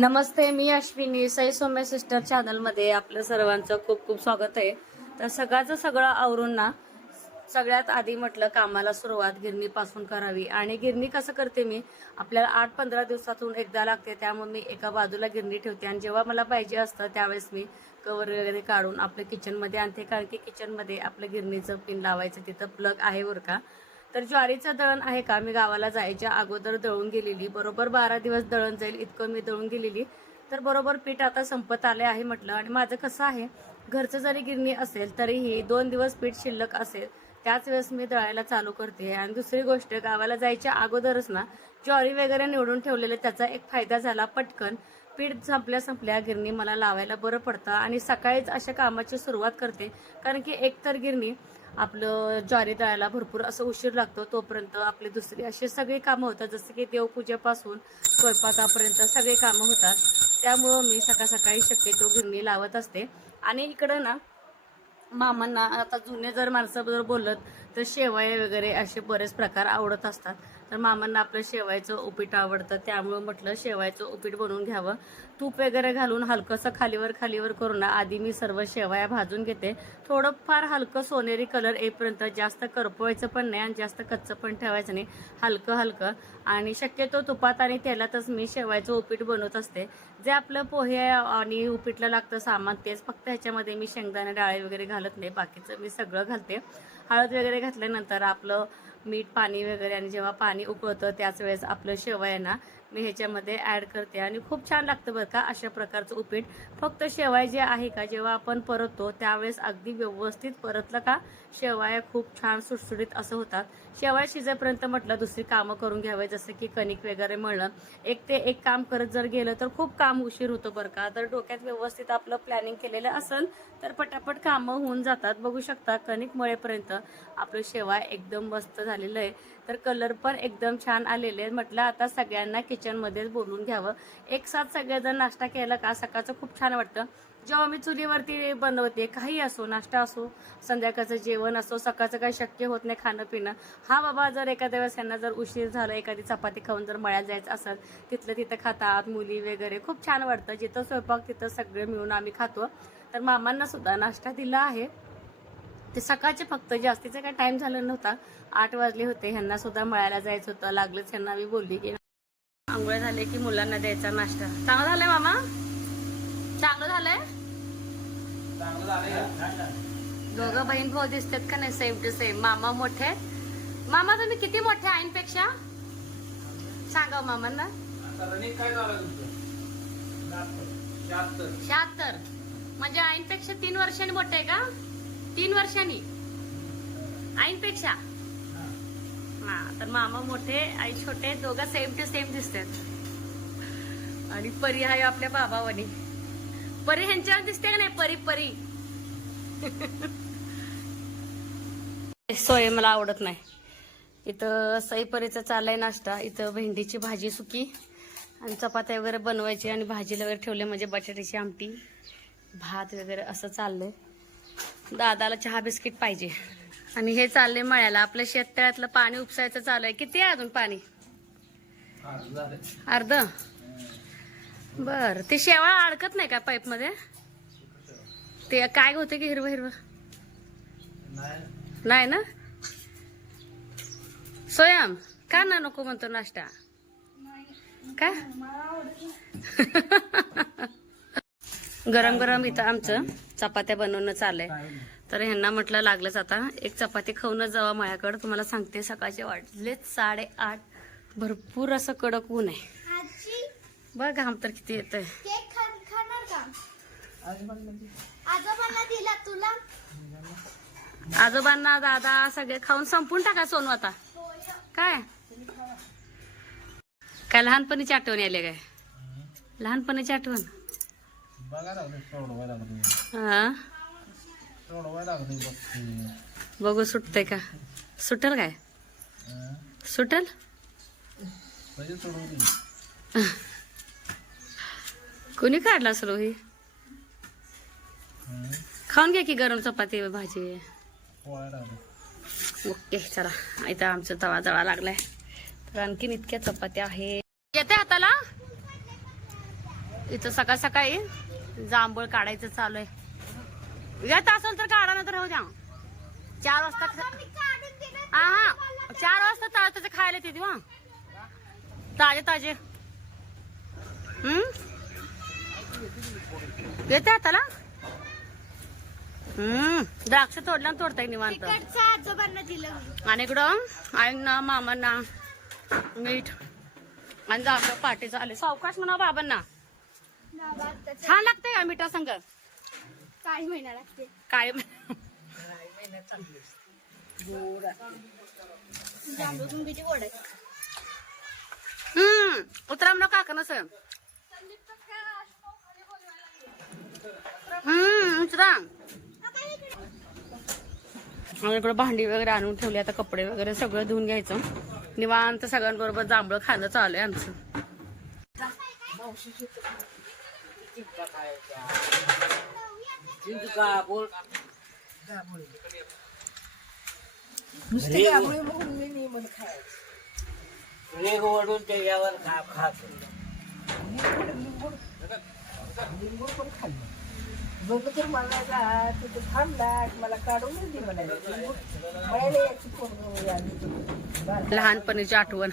नमस्ते, मी अश्विनी. सई सौम्य सिस्टर चॅनलमध्ये आपलं सर्वांचं खूप खूप स्वागत आहे. तर सगळं आवरून ना, सगळ्यात आधी म्हटलं कामाला सुरुवात गिरणीपासून करावी. आणि गिरणी कसं करते मी, आपल्याला 8-15 दिवसातून एकदा लागते, त्यामुळे मी एका बाजूला गिरणी ठेवते आणि जेव्हा मला पाहिजे असतं त्यावेळेस मी कवर वगैरे काढून आपल्या किचनमध्ये आणते. कारण की किचनमध्ये आपलं गिरणीचं पिन लावायचं तिथं प्लग आहे बरं का. तर ज्वारीचं दळण आहे का, मी गावाला जायच्या अगोदर दळून गेलेली, बरोबर 12 दिवस दळण जाईल इतकं मी दळून गेलेली. तर बरोबर पीठ आता संपत आले आहे म्हटलं. आणि माझं कसं आहे, घरचं जरी गिरणी असेल तरीही 2 दिवस पीठ शिल्लक असेल त्याच वेळेस मी दळायला चालू करते. आणि दुसरी गोष्ट, गावाला जायच्या अगोदरच ना ज्वारी वगैरे निवडून ठेवलेले, त्याचा एक फायदा झाला, पटकन पीठ संपल्या गिरणी मला लावायला बरं पडतं. आणि सकाळीच अशा कामाची सुरुवात करते, कारण की एकतर गिरणी आपलं ज्वारी दळायला भरपूर असं उशीर लागतो, तोपर्यंत आपली दुसरी अशी सगळी कामं होतात, जसं की देवपूजेपासून स्वयंपाकापर्यंत सगळी कामं होतात. त्यामुळं मी सकाळी शक्यतो गिरणी लावत असते. आणि इकडं ना मामांना, आता जुने जर माणसं जर बोलत तर शेवया वगैरे असे बरेच प्रकार आवडत असतात. तर मामांना आपलं शेवयाचं उपीट आवडतं, त्यामुळं म्हटलं शेवयाचं उपीट बनवून घ्यावं. तूप वगैरे घालून हलकंसं खालीवर करून ना आधी मी सर्व शेवया भाजून घेते. थोडं फार हलकं सोनेरी कलर येईपर्यंत, जास्त करपवायचं पण नाही आणि जास्त कच्चं पण ठेवायचं नाही, हलकं. आणि शक्यतो तुपात आणि तेलातच मी शेवयाचं उपीट बनवत असते. जे आपलं पोहे आणि उपीटला लागतं सामान तेच, फक्त ह्याच्यामध्ये मी शेंगदाणे डाळे वगैरे घालत नाही, बाकीचं मी सगळं घालते. हळद वगैरे घातल्यानंतर आपलं मीठ, पाणी वगैरे, आणि जेव्हा पाणी उकळतं त्याच वेळेस आपलं शेवया मी ह्याच्यामध्ये ॲड करते आणि खूप छान लागतं बरं का अशा प्रकारचं उपीट. फक्त शेवया जे आहे का, जेव्हा आपण परततो त्यावेळेस अगदी व्यवस्थित परतलं का शेवया खूप छान सुटसुटीत असं होतात. शेवया शिजेपर्यंत म्हटलं दुसरी कामं करून घ्यावे, जसं की कणिक वगैरे मळणं. एक ते एक काम करत जर गेलं तर खूप काम उशीर होतं बरं का. तर डोक्यात व्यवस्थित आपलं प्लॅनिंग केलेलं असेल तर पटापट कामं होऊन जातात. बघू शकता कणिक मळेपर्यंत आपलं शेवया एकदम मस्त झालेलं आहे. तर कलर पण एकदम छान आलेले आहे. म्हटलं आता सगळ्यांना किचनमध्येच बोलून घ्यावं. एक साथ सगळेजण नाश्ता केला का सकाळचं खूप छान वाटतं. जेव्हा मी चुलीवरती बनवते, काही असो, नाश्ता असो, संध्याकाळचं जेवण असो, सकाळचं काही शक्य होत नाही खाणं पिणं. हा बाबा, जर एखाद्या वेळेस यांना जर उशीर झाला, एखादी चपाती खाऊन जर मळ्यात जायचं असेल, तिथलं तिथं खातात मुली वगैरे, खूप छान वाटतं. जिथं स्वयंपाक तिथं सगळे मिळून आम्ही खातो. तर मामांना सुद्धा नाश्ता दिला आहे. ते सकाळचे फक्त जास्तीचा काय टाइम झाला नव्हता, 8 वाजले होते. ह्यांना सुद्धा मळ्याला जायचं होतं. लागलंच ह्यांना मी बोलली की आंघोळ झाले की मुलांना द्यायचा नाश्ता. चांगलं झालंय मामा, चांगलं झालंय. दोघं बहीण भाऊ दिसतात का नाही, सेम टू सेम. मामा मोठे. मामा तुम्ही किती मोठे आईंपेक्षा सांगा मामांना. 76. म्हणजे आईंपेक्षा 3 वर्षांनी मोठे आहे का? 3 वर्षांनी आईंपेक्षा. हा, तर मामा मोठे, आई छोटे, दोघं सेम टू सेम दिसतात. आणि परी आहे आपल्या बाबावानी. परी ह्यांच्यावर दिसते का नाही? परी सोय मला आवडत नाही. इथं सई परीचा चाललाय नाश्ता. इथं भेंडीची भाजी सुकी आणि चपात्या वगैरे बनवायची आणि भाजीला वगैरे ठेवले, म्हणजे बटाट्याची आमटी, भात वगैरे असं चाललंय. दादाला चहा बिस्किट पाहिजे. आणि हे चाललंय मळ्याला. आपल्या शेततळ्यातलं पाणी उपसायचं चालू आहे. किती आहे अजून पाणी? अर्ध. बर, ते शेवाळ अडकत नाही का पाईप मध्ये? ते काय होते की हिरवं नाही ना? सोयाम का ना नको म्हणतो नाश्ता का? गरम इथं आमचं चपात्या बनवणं चाललंय. तर ह्यांना म्हटलं लागलंच आता एक चपाती खाऊनच जावा मायाकडे. तुम्हाला सांगते सकाळचे वाजलेत 8:30. भरपूर असं कडक ऊन आहे बघ. घाम तर किती येतोय. आजोबांना दादा सगळे खाऊन संपून टाका सोनू आता. काय लहानपणीची आठवण आली काय? लहानपणीची आठवण. हा, बघू सुटतंय का? सुटल काय? सुटल. कोणी काढला असेल ही? खाऊन घ्या की गरम चपाती भाजी. ओके, चला. इथं आमचं तवा जळा लागलाय. तर आणखीन इतक्या चपात्या आहेत. येते हाताला. इथं सकाळ सकाळी जांभूळ काढायचं चालू आहे. येत असेल तर काढा ना तर राहू द्या. 4 वाजता हा 4 वाजता ताजे खायला येते वा ताजे ताजे. येते हाताला. द्राक्ष तोडला तोडताय निवांत. आणि इकडं आईंना मामांना मीठ आणि जांभळ पाटीचं आले. सावकाश म्हणा बाबांना. छान लागते का मिठा संग? काही महिना लागते. काय किती गोड आहे. उतरा म्हणा काका नस. उतरा. इकडे भांडी वगैरे आणून ठेवली. आता कपडे वगैरे सगळं धुवून घ्यायचं. निवांत सगळ्यांबरोबर जांभळं खाणं चालू आहे आमचं. रेग ओढून त्याच्यावर खात लोक तर मला तिथे थांबला मला काढून दे लहानपणीची आठवण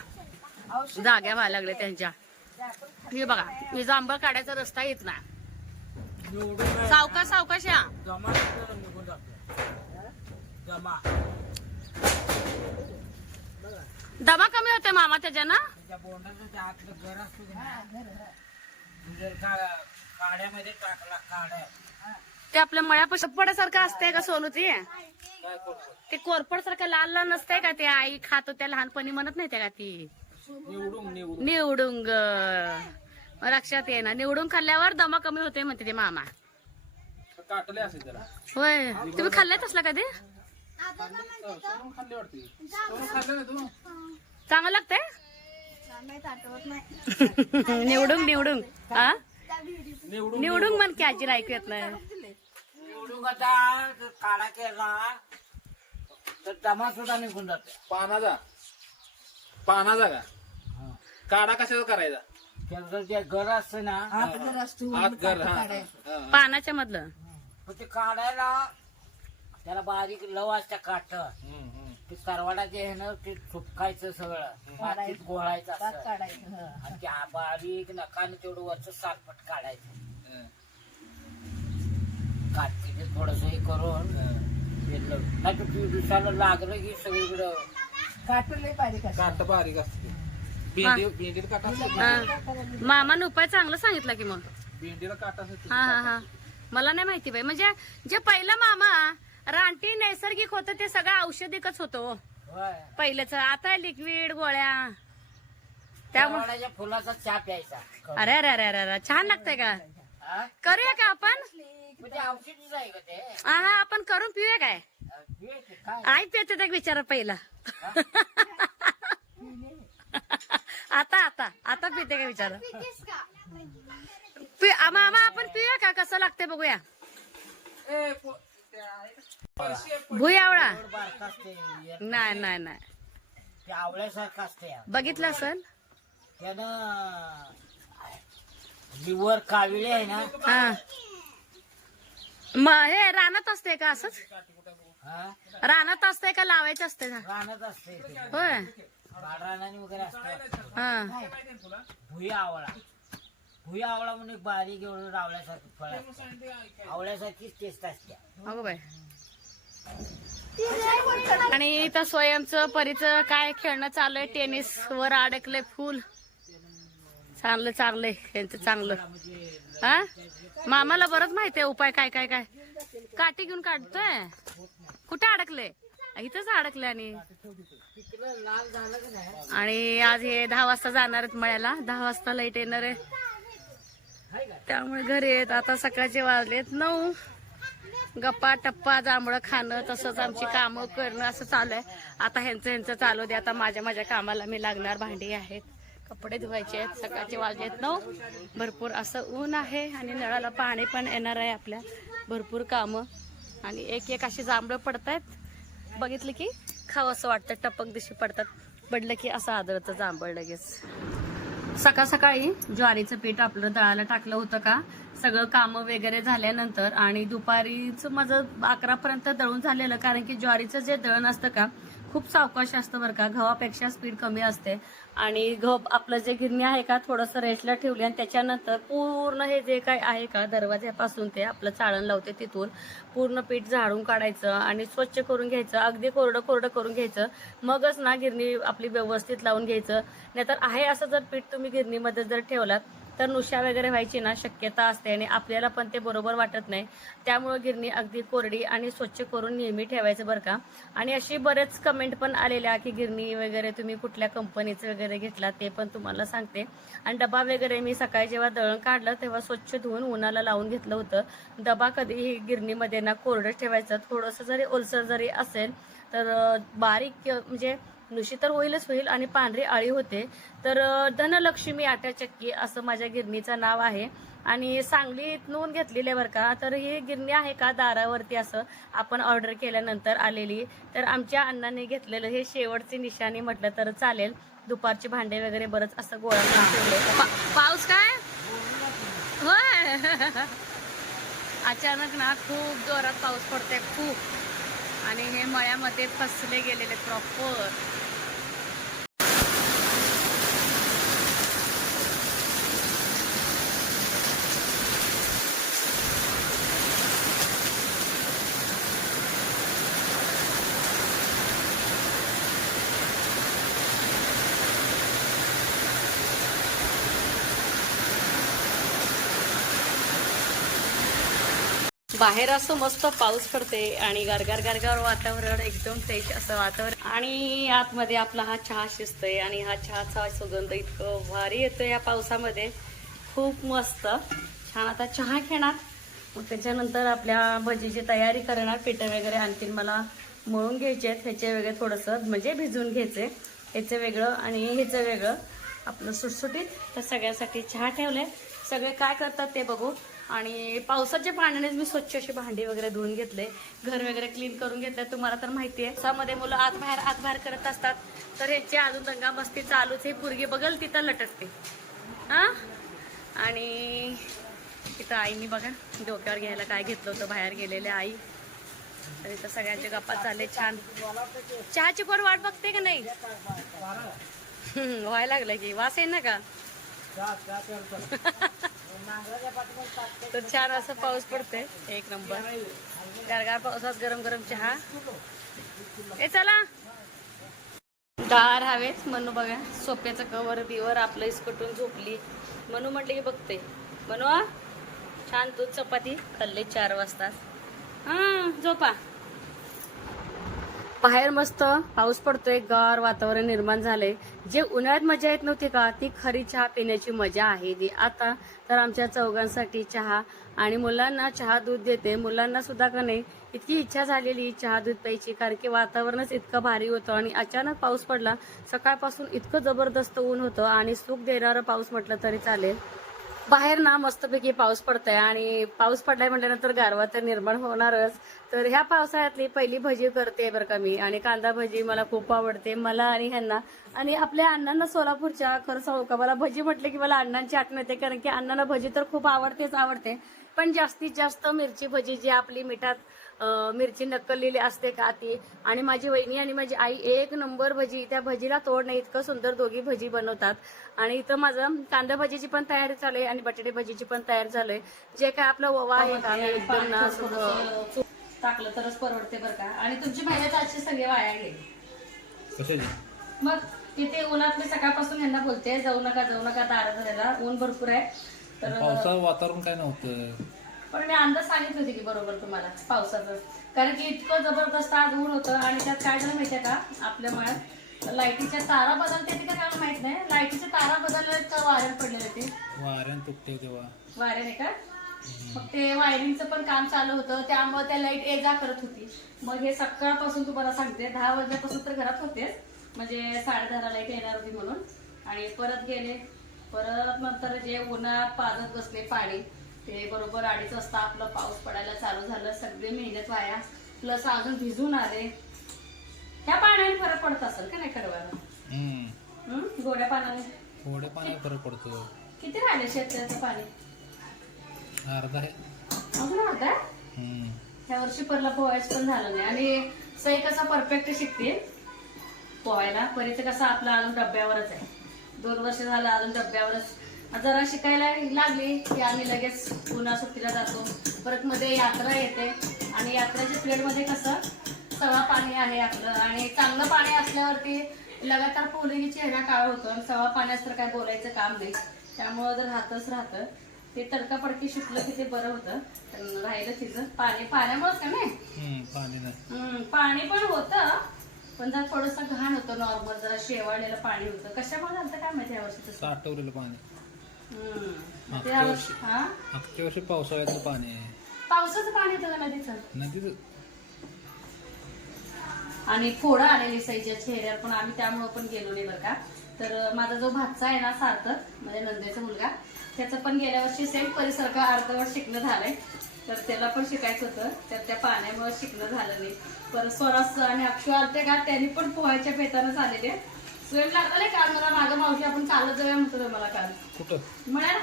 जाग्या व्हायला लागले त्यांच्या. हे बघा मी जांभळ काढायचा रस्ता येत ना. सावकाश सावकाश या. दमा कमी होते मामा त्याच्या ना. काड्यामध्ये टाकला काड्या ते आपल्या मळ्यापासून पड्यासारखं असतंय का सोनू ते कोरपड सारखं लाल लाल नसतंय का? ते आई खातो त्या लहानपणी म्हणत नाही त्या का ती निवडुंग. लक्षात ये ना. निवडून खाल्ल्यावर दमा कमी होते म्हणते ते मामा. होय तुम्ही खाल्ल्यात असला कधी? चांगलं लागतंय. निवडून निवडून हा निवडून म्हण की आजी ऐकू येत नाही. निवडून आता काढा केला तर दमा सुद्धा निघून जाते. पानाचा का काढा कशाचा करायचा? त्याचं जे घर असतं ना आत घर. पानाच्या मधलं ते काढायला त्याला बारीक लव असत्या काठ ते करवाडाचे आहे ना ते चुपकायचं सगळं मातीत गोळायचं असतं आणि त्या बारीक नकाने तेवढं वरचं सालपट काढायचं. काटकीने थोडस हे करून नाही दिवसाला लागलं की सगळीकडं काट बारीक असते. भेंडीला काटा असते. मामानं उपाय चांगला सांगितला की मग. भेंडीला काटा असते. हा हा हा मला नाही माहिती बाई. म्हणजे जे पहिलं मामा रानटी नैसर्गिक होतं ते सगळं औषधिकच होतं पहिलेच. आता लिक्विड गोळ्या त्यामुळे फुलाचा चहा प्यायचा. अरे अरे अरे अरे अरे छान लागतंय का? करूया का आपण? म्हणजे औषधीच आहे का ते? हा हा आपण करून पिऊया काय? काय आई पिते त्या विचारा पहिला. आता आता आता पिते का विचारा. मामा आपण पिऊया का? कसं लागते बघूया. भुई आवळा बारका असते नाही नाही नाही ते आवळ्यासारखं असते. बघितलं असेल त्यानं लिव्हर काविळे आहे ना. हा मग हे रानात असते का? असंच रानात असते का लावायचं असते ना? रानात असते होय रानाने वगैरे असते. हा भुई आवळा म्हणून एक बारीक एवढं आवळ्यासारखं फळ असतं. आवळ्यासारखीच टेस्ट असते. अगो बाय. आणि इथं स्वयंचं परीचं काय खेळणं चालू आहे. टेनिस वर अडकलंय फुल. चांगलं चांगलंय यांचं चांगलं. हा मामाला बरंच माहिती आहे उपाय काय काय काय. काठी घेऊन काढतोय. कुठे अडकले? इथंच अडकले. आणि आज हे 10 वाजता जाणार आहेत मळ्याला. 10 वाजता लाईट येणार आहे त्यामुळे घरी येत. आता सकाळचे वाजलेत 9. गप्पा टप्पा जांभळं खाणं तसंच आमची कामं करणं असं चालू आहे. आता ह्यांचं चालू दे. आता माझ्या कामाला मी लागणार. भांडी आहेत, कपडे धुवायचे आहेत. सकाळचे वाजलेत 9. भरपूर असं ऊन आहे आणि नळाला पाणी पण येणार आहे. आपल्या भरपूर कामं आणि एक एक अशी जांभळं पडतायत. बघितलं की खावं असं वाटतं. टपक दिशी पडतात. पडलं की असं आदळतं जांभळ लगेच. सकाळ सकाळी ज्वारीचं पीठ आपलं दळायला टाकलं होतं का सगळं कामं वगैरे झाल्यानंतर आणि दुपारीच माझं 11पर्यंत दळून झालेलं, कारण की ज्वारीचं जे दळण असतं का खूप सावकाश असतं बरं का, गव्हापेक्षा स्पीड कमी असते. आणि गव्हा आपलं जे गिरणी आहे का थोडंसं रेस्टला ठेवली आणि त्याच्यानंतर पूर्ण हे जे काय आहे का दरवाज्यापासून ते आपलं चाळण लावते तिथून पूर्ण पीठ झाडून काढायचं आणि स्वच्छ करून घ्यायचं, अगदी कोरडं कोरडं करून घ्यायचं. मगच ना गिरणी आपली व्यवस्थित लावून घ्यायचं. नाहीतर आहे असं जर पीठ तुम्ही गिरणीमध्ये जर ठेवलात तर नुशा वगैरे व्हायची ना शक्यता असते आणि आपल्याला पण ते बरोबर वाटत नाही. त्यामुळे गिरणी अगदी कोरडी आणि स्वच्छ करून नेहमी ठेवायचं बरं का. आणि अशी बरेच कमेंट पण आलेल्या की गिरणी वगैरे तुम्ही कुठल्या कंपनीचं वगैरे घेतला ते पण तुम्हाला सांगते. आणि डबा वगैरे मी सकाळी जेव्हा दळण काढलं तेव्हा स्वच्छ धुवून उन्हाला लावून घेतलं होतं. डबा कधीही गिरणीमध्ये ना कोरडं ठेवायचं, थोडंसं जरी ओलसर जरी असेल तर बारीक म्हणजे नुशी तर होईल आणि पांढरी आळी होते. तर धनलक्ष्मी आटा चक्की असं माझ्या गिरणीचं नाव आहे आणि सांगलीत नोंद घेतलेली बरं का. तर ही गिरणी आहे का दारावरती असं आपण ऑर्डर केल्यानंतर आलेली. तर आमच्या अण्णांनी घेतलेलं हे शेवटची निशाणी म्हटलं तर चालेल. दुपारचे भांडे वगैरे बरंच असं गोळा करून ठेवले. पाऊस काय होय अचानक ना खूप जोरात पाऊस पडतोय खूप. आणि हे मळ्यामध्ये फसले गेलेले प्रॉपर. बाहेर असं मस्त पाऊस पडते आणि गारगार गारगार वातावरण, एकदम फ्रेश असं वातावरण. आणि आतमध्ये आपला हा चहा शिजतोय आणि हा चहाचा सुगंध इतकं भारी येतोय या पावसामध्ये, खूप मस्त छान. आता चहा घेणार, मग त्याच्यानंतर आपल्या भजीची तयारी करणार. पिठं वगैरे आणखीन मला मळून घ्यायचे आहेत, ह्याचे वेगळे थोडंसं म्हणजे भिजवून घ्यायचे, ह्याचं वेगळं आणि ह्याचं वेगळं आपलं सुटसुटीत. तर सगळ्यासाठी चहा ठेवले. सगळे काय करतात ते बघू. आणि पावसाच्या पाण्यानेच मी स्वच्छ अशी भांडी वगैरे धुवून घेतले, घर वगैरे क्लीन करून घेतले. तुम्हाला तर माहिती आहे पावसामध्ये मुलं आत बाहेर करत असतात, तर ह्याची अजून दंगा मस्ती चालूच. हे पोरगी बघल तिथं लटकते हा. आणि तिथं आईनी बघा डोक्यावर घ्यायला काय घेतलं होतं, बाहेर गेलेले आई. तर इथं सगळ्यांचे गप्पा चालले छान. चहाची कोण वाट बघते का नाही? व्हायला लागलं की वास आहे ना का. तर छान असं पाऊस पडते, एक नंबर गारगार पावसात गरम गरम चहा. ए चला डाळ हवेच. म्हणू बघा सोप्याचं कवर बिवर आपलं इसकटून झोपली. म्हणू म्हटले की बघते. म्हणू छान दूध चपाती खाल्ले 4 वाजता. झोपा. बाहेर मस्त पाऊस पडतोय, गार वातावरण निर्माण झालंय. जे उन्हाळ्यात मजा येत नव्हती का ती खरी चहा पिण्याची मजा आहे ती आता. तर आमच्या चौघांसाठी चहा आणि मुलांना चहा दूध देते. मुलांना सुद्धा का नाही इतकी इच्छा झालेली चहा दूध प्यायची, कारण की वातावरणच इतकं भारी होतं आणि अचानक पाऊस पडला. सकाळपासून इतकं जबरदस्त ऊन होतं आणि सुख देणारं पाऊस म्हटलं तरी चालेल. बाहेर ना मस्तपैकी पाऊस पडतोय आणि पाऊस पडलाय म्हटल्यानंतर गारवा तर निर्माण होणारच. तर ह्या पावसाळ्यातली पहिली भजी करते बरं का मी. आणि कांदा भजी मला खूप आवडते, मला आणि ह्यांना आणि आपल्या अण्णांना सोलापूरच्या. खरं सांगू का मला भजी म्हटलं की मला अण्णांची आठवण येते, कारण की अण्णांना भजी तर खूप आवडते. पण जास्तीत जास्त मिरची भजी जी आपली मिठात मिरची नक्कललेली असते का ती. आणि माझी वहिनी आणि माझी आई एक नंबर भजी, त्या भजीला तोड नाही, इतकं सुंदर दोघी भजी बनवतात. आणि इथं माझं कांदा भजीची पण तयारी चालू आहे आणि बटाटे भजीची पण तयारी चालू आहे. जे काय आपलं ओवा आहे का एकदम ना टाकलं तरच परवडते बरं का. आणि तुमची मेहनत आजची सगळे वाया गेली. मग तिथे उन्हातले सकाळपासून यांना बोलते जाऊ नका दारात धरायला, ऊन भरपूर आहे. तर पावसाचं वातावरण काय नव्हतं, पण मी अंदाज सांगितलं होते की बरोबर तुम्हाला पावसाचं, कारण की इतकं जबरदस्त आज ऊन होतं. आणि त्यात काय झालं माहितीये का, आपल्या मळ्यात लाईटीच्या तारा बदलते का काय माहित नाही, लाईटीच्या तारा बदलल्या का वाऱ्यात पडलेले ते वाऱ्यान तुटते तेव्हा वाऱ्याने का. मग ते वायरिंगचं पण काम चालू होतं, त्यामुळे त्या लाईट ये जा करत होती. मग हे सकाळपासून तुम्हाला सांगते 10 वाजल्यापासून तर घरात होतेच, म्हणजे 10:30 लाईट येणार होती म्हणून. आणि परत गेले, परत नंतर जे उन्हात पाजत बसले पाणी, ते बरोबर 2:30 वाजता आपलं पाऊस पडायला चालू झालं. सगळी मेहनत वाया, प्लस अजून भिजून आले. त्या पाण्याने फरक पडत असेल का नाही कडवायला, गोड्या पाण्याने. थोड्या पाण्यात फरक पडतो. किती राहिले शेतकऱ्याचं पाणी? अर्धा आहे. अजून अर्धा? हम्म. ह्या वर्षी परला पोहायचं पण झालं नाही. आणि सई कसा परफेक्ट शिकते पोहायला, परीचं कसं आपलं अजून डब्यावरच आहे. 2 वर्ष झालं अजून डब्यावरच. जरा शिकायला लागली की आम्ही लगेच पुन्हा सुट्टीला जातो. परत मध्ये यात्रा येते आणि यात्रेच्या पिरियडमध्ये कसं सवा पाणी आहे आपलं, आणि चांगलं पाणी असल्यावरती लगातार पोहलेली चेहरा काळ होतो आणि सवा पाण्यास तर काय बोलायचं काम नाही. त्यामुळं जर राहतं ते तडकाफडकी शिकलं की ते बरं होतं. पण राहिलं तिचं पाण्यामुळेच का नाही. पाणी नाही. पाणी पण होतं, पण जरा थोडंसं घाण होतं. नॉर्मल जरा शेवाळलेलं पाणी होतं. कशामुळे झालं काय माहिती यावर्षी तसं. साठवलेलं पाणी. ते यावर्षी मागच्या वर्षी पावसाळ्याचं पाणी आहे. पावसाचं पाणी येतं का नदीचं? नदीचं. आणि फोडं आलेली सईच्या चेहऱ्यावर, पण आम्ही त्यामुळं पण गेलो नाही बरं का. तर माझा जो भाचा आहे ना सार्थक, म्हणजे नंदेचा मुलगा, त्याचं पण गेल्या वर्षी सेम परिसर अर्धवट शिकणं झालंय. तर त्याला पण शिकायचं होतं, तर त्या पाण्यामुळे शिकणं झालं नाही. परत स्वरास आणि अक्षू आलते का, त्यांनी पण पोहायच्या पेतानच आलेले. स्वयं लागले काल मला मागं मावशी आपण चालत जाऊया म्हणतो मला काल. कुठं? म्हणाल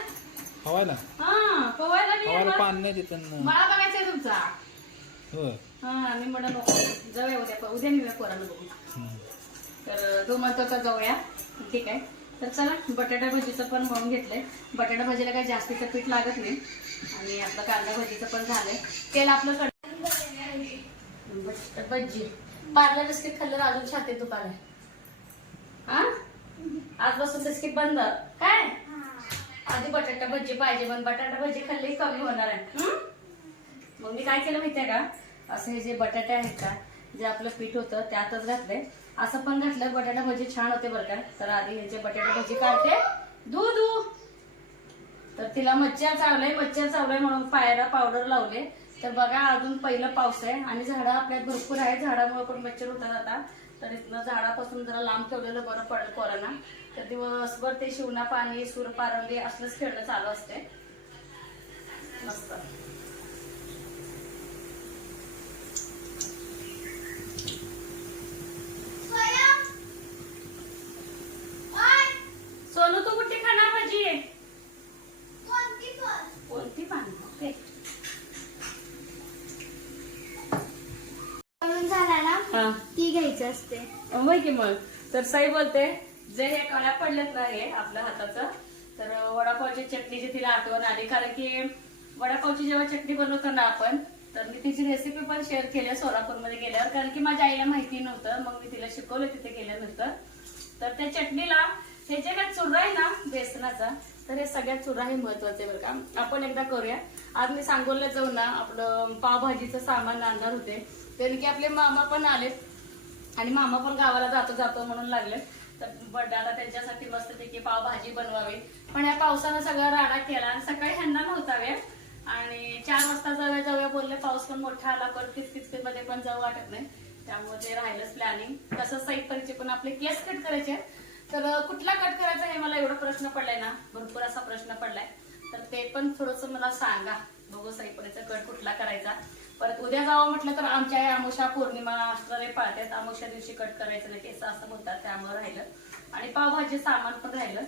हवायला. हा पोहायला मी हवायला पाणी नाही तिथं. मला बघायचंय तुमचा. होय. हा मी म्हणलं नको जाऊया उद्या मी पोराला बघू. तर तो म्हणतो का जाऊया. ठीक आहे. तर चला बटाटा भजीचं पण म्हणून घेतलंय. बटाटा भजीला काही जास्तीचं पीठ लागत नाही आणि आपलं कांदा भजीचं पण झालंय. तेल आपलं भजी पार्लर बिस्किट खाल्लं अजून छातीत दुकान आहे. हा आजपासून बिस्किट बंद काय. आधी बटाटा भजी पाहिजे, पण बटाटा भजी खाल्ली कमी होणार आहे. मग मी काय केलं माहितीये का, असं हे जे बटाटे आहेत का, जे आपलं पीठ होतं त्यातच घातलंय. असं पण घातलं बटाटा भजी छान होते बरं का. तर आधी ह्याचे बटाटा भजी काढते. दूध तर तिला मच्छर चावलंय म्हणून पायाला पावडर लावले. तर बघा अजून पहिलं पाऊस आहे आणि झाडं आपल्यात भरपूर आहेत. झाडामुळे पण मच्छर होतात आता. तर इथनं झाडापासून जरा लांब ठेवलेलं बरं पडेल पोरांना. तर दिवसभर ते शिवणा पाणी सूर पारंबी असलंच खेळणं चालू असते. मस्त. सोनू तू कुठली खाणार भाजी आहे? कोणती पण ओके. झाला ना हा ती घ्यायची असते. होय की मग. तर साई बोलते जे हे कळ्या पडल्यात ना हे आपल्या हाताचं, तर वडापावची चटणीची तिला आठवण आली. कारण की वडापावची जेव्हा चटणी बनवतो ना आपण, तर मी तिची रेसिपी पण शेअर केली सोलापूरमध्ये गेल्यावर. कारण की माझ्या आईला माहिती नव्हतं, मग मी तिला शिकवलं तिथे गेल्यानंतर. तर त्या चटणीला हे जे काय चुरा आहे ना बेसनाचा, तर हे सगळ्यात चुरा हे महत्वाचे बरं का. आपण एकदा करूया. आज मी सांगोलला जाऊन ना आपलं पावभाजीचं सामान आणणार होते, कारण की आपले मामा पण आलेत आणि मामा पण गावाला जातो म्हणून लागले. तर दादा त्यांच्यासाठी मस्तपैकी पावभाजी बनवावी. पण या पावसानं सगळा राडा केला आणि सकाळी ह्यांना नव्हता वेळ आणि 4 वाजता जाऊया बोलले. पाऊस पण मोठा आला, परत किचकिच मध्ये पण जाऊ वाटत नाही, त्यामुळे ते राहिलंच प्लॅनिंग. तसंच साईड परिचे पण आपले केस कट करायचे. तर कुठला कट करायचा हे मला एवढा प्रश्न पडलाय ना, भरपूर असा प्रश्न पडलाय. तर ते पण थोडंसं मला सांगा. बघू साईपरीचा कट कुठला करायचा. परत उद्या जावं म्हटलं तर आमच्या या अमावस्या पौर्णिमा असणारे पाळतात. अमावस्या दिवशी कट करायचं नाही केस असं म्हणतात, त्यामुळे राहिलं. आणि पावभाजी सामान पण राहिलं.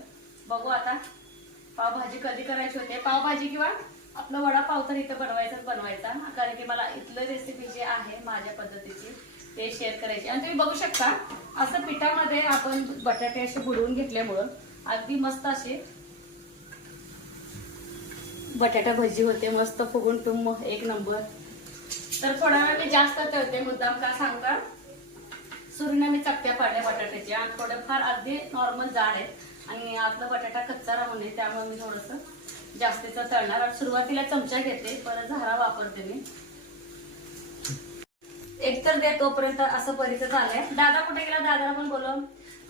बघू आता पावभाजी कधी करायची होते. पावभाजी किंवा आपलं वडापाव तर इथं बनवायचा. कारण की मला इथलं रेसिपी जी आहे माझ्या पद्धतीची ते शेअर करायची. आणि तुम्ही बघू शकता असं पिठामध्ये आपण बटाटे असे बुडवून घेतल्यामुळं अगदी मस्त असे बटाटा भजी होते. मस्त फुगून टुम एक नंबर. तर थोडा वेळ मी जास्त ठेवते मुद्दाम का सांगू का, सुरीने मी चकत्या पाडल्या बटाट्याच्या आणि थोडं फार अगदी नॉर्मल जाड आहे आणि आपला बटाटा कच्चा राहू नये त्यामुळे मी थोडस जास्तीचं तळणार. आणि सुरुवातीला चमचा घेते, परत झारा वापरते मी. एकतर दे तोपर्यंत असं परिचय झालंय. दादा कुठे गेला, दादाला पण बोलव.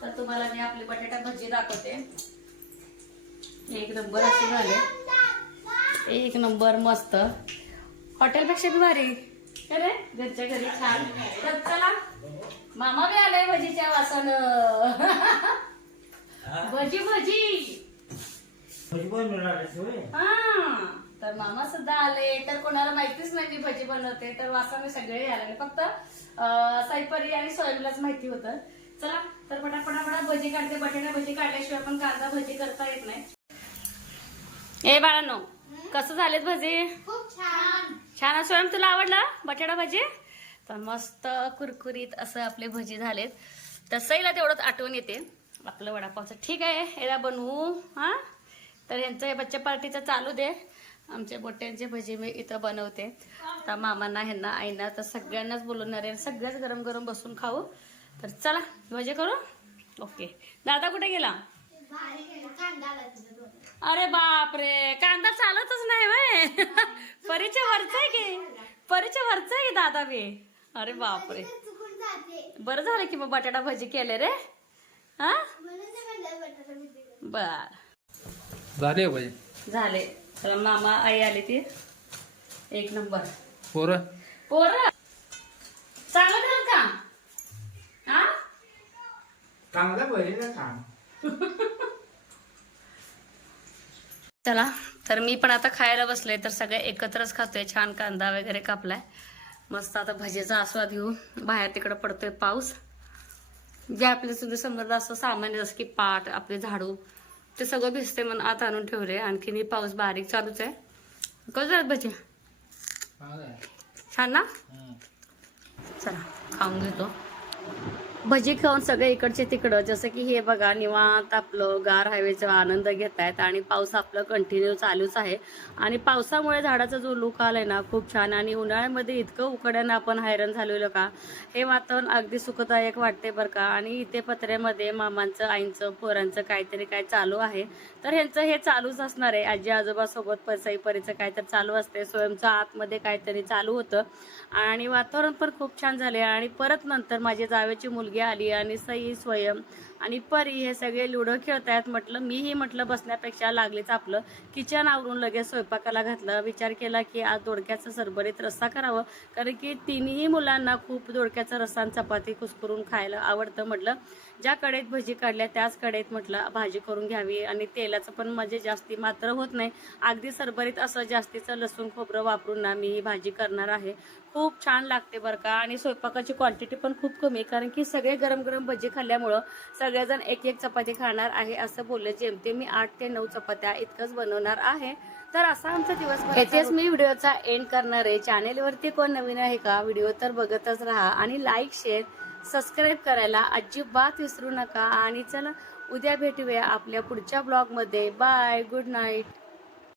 तर तुम्हाला मी आपली बटाटा भजी दाखवते. एक नंबर असे झाले, एक नंबर मस्त, हॉटेलपेक्षा बी भारी अरे घरच्या घरी छान. तर चला मामा बी आलाय भजीच्या वासन. भजी हा. तर मामा सुद्धा आले. तर कोणाला माहितीच नाही मी भजी बनवते, तर वासाने सगळे आले. फक्त साईपरी आणि सोयाबीनलाच माहिती होतं चला तर पटापटा भजी काढते. बटाटा भजी काढल्याशिवाय पण कांदा भजी करता येत नाही. ए बाळांनो, कसं झालेत भजी? खूप छान. छान. स्वयं तुला आवडला बटाटा भजी? तर मस्त कुरकुरीत असं आपले भजी झालेत. तर सईला तेवढंच आठवण येते आपलं वडापावचं. ठीक आहे, याला बनवू. हा, तर यांचं हे बच्चा पार्टीचं चालू दे. आमच्या बोट्यांचे भजी मी इथं बनवते. आता मामांना, ह्यांना, आईना, तर सगळ्यांनाच बोलवणार आहे. सगळ्याच गरम गरम बसून खाऊ. तर चला भजी करू. ओके. दादा कुठे गेला? भारी केलं. कांदा आला तुझा दोन. अरे बापरे, कांदा चालतच नाही वय. परीच्या वरचा आहे की, परीच्या वरचा आहे की दादा बी. अरे बापरे, चुकून जाते बरं झालं की मग बटाटा भजी केले रे. हा, म्हणून ते म्हणलं बटाटा भजी. बर झाले पाहिजे. झाले. तर मामा, आई आली ती एक नंबर. पोरं पोरं चांगलं झालं का? हा, चांगला पाहिजे ना. चला तर मी पण आता खायला बसले. तर सगळे एकत्रच खातोय. छान कांदा वगैरे कापलाय. मस्त आता भजीचा आस्वाद घेऊ. बाहेर तिकडे पडतोय पाऊस. जे आपले सुद्धा समजा असं सामान्य जसं की पाट, आपले झाडू, ते सगळं भिजते म्हणून आत आणून ठेवले. आणखीन पाऊस बारीक चालूच आहे. कसं झालं भजी? छान ना? चला खाऊन घेतो. भजी खाऊन सगळे इकडचे तिकडं, जसं की हे बघा निवांत आपलं गार हवेचा आनंद घेत आहेत. आणि पाऊस आपलं कंटिन्यू चालूच आहे. आणि पावसामुळे झाडाचा जो लुक आलाय ना खूप छान. आणि उन्हाळ्यामध्ये इतकं उकड्यानं आपण हैराण झालेलो का, हे वातावरण अगदी सुखदायक वाटते बरं का. आणि इथे पत्र्यामध्ये मामांचं, आईंचं, पोरांचं काहीतरी काय चालू आहे. तर ह्यांचं हे चालूच असणार आहे. आजी आजोबासोबत सईपरीचं काहीतरी चालू असते. स्वयंचं आतमध्ये काहीतरी चालू होतं. आणि वातावरण पण खूप छान झाले. आणि परत नंतर माझी जावेची मुलगी आली आणि सई, स्वयं आणि परी हे सगळे लुडो खेळतायत. म्हटलं मीही म्हटलं बसण्यापेक्षा लागलीच आपलं किचन आवरून लगेच स्वयंपाकाला घातलं. विचार केला की आज दोडक्याचा सरबरीत रस्सा करावं, कारण की तिन्ही मुलांना खूप दोडक्याचा रस्सा आणि चपाती कुस्करून खायला आवडतं. म्हटलं ज्या कढईत भजी काढल्या त्याच कढईत म्हटलं भाजी करून घ्यावी. आणि तेलाचं पण म्हणजे जास्ती मात्र होत नाही. अगदी सरबरीत असं जास्तीचं लसूण खोबरं वापरून ना मी ही भाजी करणार आहे. खूप छान लागते बरं का. आणि स्वयंपाकाची क्वांटिटी पण खूप कमी, कारण की सगळे गरम गरम भजी खाल्ल्यामुळं सगळेजण एक एक चपाती खाणार आहे असं बोलले. जेमतेम मी 8 ते 9 चपात्या इतकंच बनवणार आहे. तर असा आमचा दिवस. येथेच मी व्हिडिओचा एंड करणार आहे. चॅनेलवरती कोण नवीन आहे का, व्हिडिओ तर बघतच राहा. आणि लाईक, शेअर, सबस्क्राईब करायला अजिबात विसरू नका. आणि चला उद्या भेटूया आपल्या पुढच्या ब्लॉगमध्ये. Bye, good night.